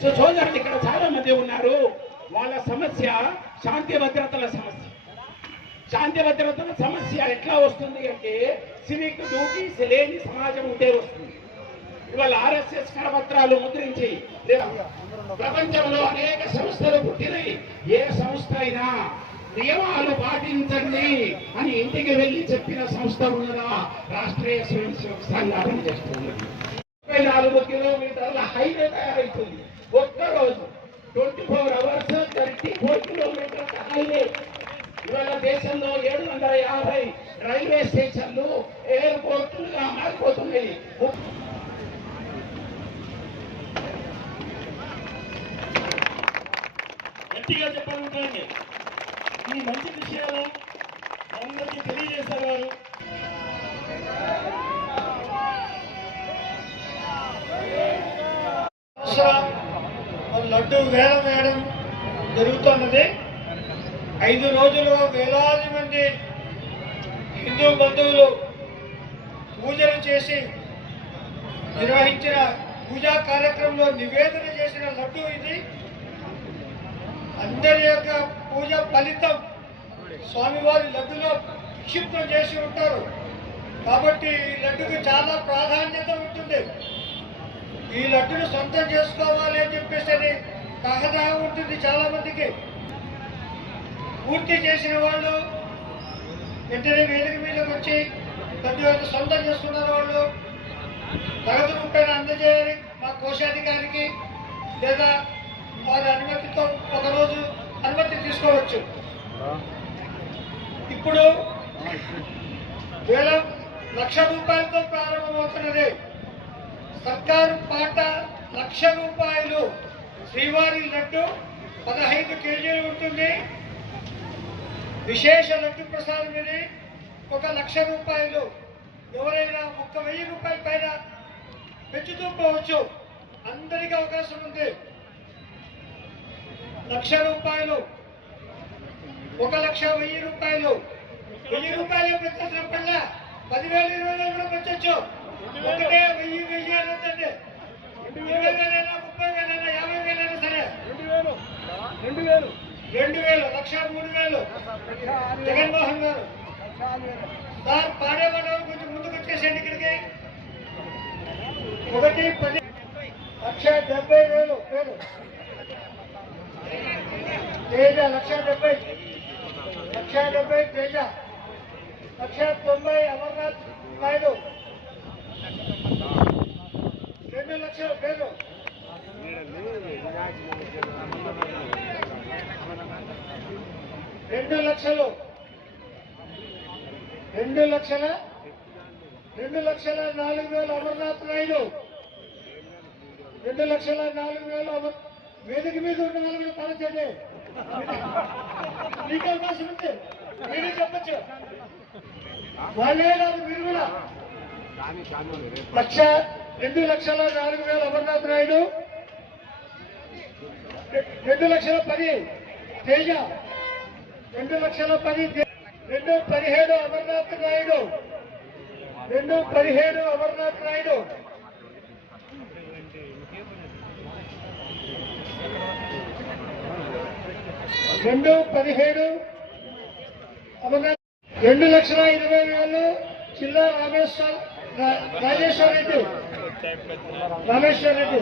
So సోదరులు ఇక్కడ చాలా మంది ఉన్నారు. వాళ్ళ సమస్య శాంతి భద్రతల సమస్య. శాంతి భద్రతల సమస్య ఎట్లా వస్తుంది అంటే సివిక్ డ్యూటీస్ లేని సమాజం ఉంటే వస్తుంది. ఇవాళ ఆర్ఎస్ఎస్ కరపత్రాలు ముద్రించి ప్రపంచంలో అనేక సంస్థలు పుట్టినాయి ఏ సంస్థ అయినా నియమాలు పాటించండి అని ఇంటికి వెళ్ళి చెప్పిన సంస్థ ఉన్నదా? రాష్ట్రీయ స్వయం సేవక సంఘాలను చేస్తుంది. ముప్పై నాలుగు కిలోమీటర్ల హైవే తయారవుతుంది ఒక్కరోజు twenty four hours thirty four kilometers highway. ఇవాళ దేశంలో ఏడు వందల యాభై రైల్వే స్టేషన్లు ఎయిర్పోర్టులుగా మారిపోతున్నాయి. గట్టిగా చెప్పాలంటే ఈ మంచి విషయాలు లడ్డు వేలం వేయడం జరుగుతున్నది. ఐదు రోజులు వేలాది మంది హిందూ బంధువులు పూజలు చేసి నిర్వహించిన పూజా కార్యక్రమంలో నివేదన చేసిన లడ్డు ఇది. అందరి యొక్క పూజ ఫలితం స్వామివారి లడ్డులో నిక్షిప్తం చేసి ఉంటారు. కాబట్టి ఈ లడ్డుకు చాలా ప్రాధాన్యత ఉంటుంది. ఈ లడ్డును సొంతం చేసుకోవాలి అని చెప్పేసి అని ఉంటుంది చాలా మందికి. పూర్తి చేసిన వాళ్ళు వెంటనే వేదిక మీదకి వచ్చి ప్రతి ఒక్క సొంతం చేసుకున్న వాళ్ళు. నగదు రూపాయలు అందజేయాలి మా కోశాధికారికి లేదా వారి అనుమతితో ఒకరోజు అనుమతి తీసుకోవచ్చు. ఇప్పుడు వేల లక్ష రూపాయలతో ప్రారంభమవుతున్నది. సర్కారు పాట లక్ష రూపాయలు. శ్రీవారి లడ్డు పదహైదు కేజీలు ఉంటుంది. విశేష లడ్డు ప్రసాదం ఇది. ఒక లక్ష రూపాయలు. ఎవరైనా ఒక్క వెయ్యి రూపాయల పైన పెంచుతూ పోవచ్చు. అందరికీ అవకాశం ఉంది. లక్ష రూపాయలు. ఒక లక్ష వెయ్యి రూపాయలు. వెయ్యి రూపాయలు పెంచడం వల్ల పదివేల ఇరవై వేలు కూడా పెంచొచ్చు. ఒకటే వెయ్యి వెయ్యి అనొద్దండి ఇరవై వేలైనా ముప్పై వేలు వేలు. రెండు వేలు. రెండు వేలు. లక్ష మూడు వేలు. జగన్మోహన్ గారు. సార్ పాడేవాళ్ళు కొంచెం ముందుకు వచ్చేసండి ఇక్కడికి. ఒకటి పది. లక్ష డెబ్బై వేలు. వేలు. తేజ లక్ష డెబ్బై. లక్ష డెబ్బై తేజ. లక్ష తొంభై అమర్నాథ్ నాయుడు రెండు లక్షలు. పేరు రెండు లక్షలు. రెండు లక్షల రెండు లక్షల నాలుగు వేల అమర్నాథ్ నాయుడు. రెండు లక్షల నాలుగు వేలు అమర్ వేదిక మీద ఉన్న వాళ్ళు కూడా పనిచేయండి మీకు అవకాశం ఉంది మీరే చెప్పచ్చు. వాళ్ళే కాదు మీరు కూడా. లక్ష రెండు లక్షల నాలుగు వేలు అమర్నాథ్ నాయుడు. రెండు లక్షల పది తేజ. రెండు లక్షల పది రెండు పదిహేడు అమర్నాథ్ నాయుడు. రెండు పదిహేడు అమర్నాథ్ నాయుడు. రెండు పదిహేడు అమర్నాథ్ రెండు లక్షల ఇరవై వేలు చిల్లా రామేశ్వర రాజేశ్వర రెడ్డి. రామేశ్వర రెడ్డి.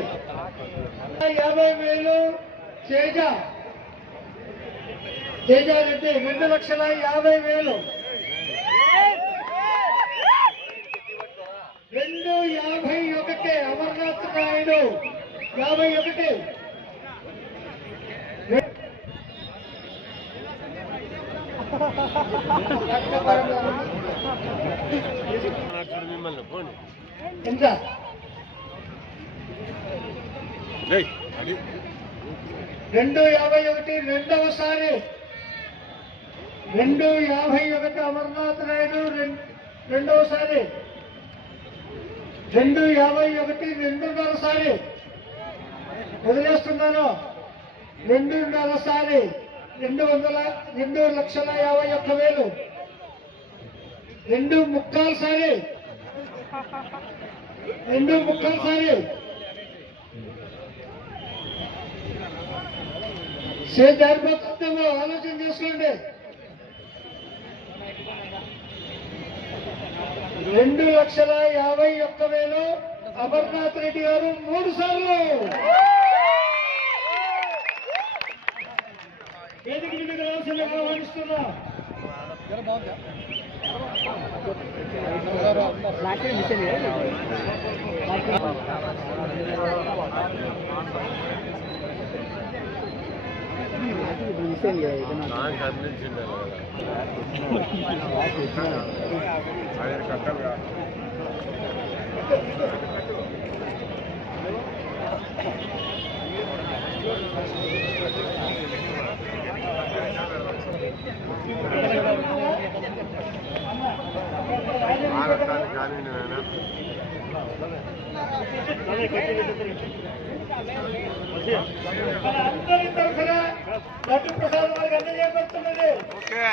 యాభై వేలు తేజ. తేజ రెడ్డి రెండు లక్షల యాభై వేలు. రెండు యాభై ఒకటి అమర్నాథ్ నాయుడు. యాభై ఒకటి. ఎంత? రెండు యాభై ఒకటి రెండవసారి. రెండు యాభై ఒకటి అమర్నాథ్ నాయుడు రెండవసారి. రెండు యాభై ఒకటి రెండున్నరసారి. వదిలేస్తున్నాను. రెండున్నరసారి. రెండు వందల రెండు లక్షల యాభై ఒక్క వేలు. రెండు ముక్కాలసారి. రెండు ముక్కాలు సేమ్ జారిపోతుందేమో ఆలోచన చేసుకోండి. రెండు లక్షల యాభై ఒక్క వేలు అమర్నాథ్ రెడ్డి గారు మూడు సార్లు. వేదిక మీద రావాల్సిందిగా ఆహ్వానిస్తున్నా. మిషన్ అందించిండే ఆయన కానీ నేను అందరి తరఫున లడ్డు ప్రసాద్ వారికి అందజేయబడుతున్నది ఓకే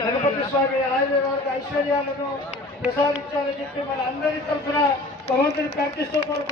గణపతి స్వామి ఆయుర్వేదాలకు ఐశ్వర్యాలను ప్రసాదించాలని చెప్పి మన అందరి తరఫున तुम्हारे प्रैक्टिस तो कर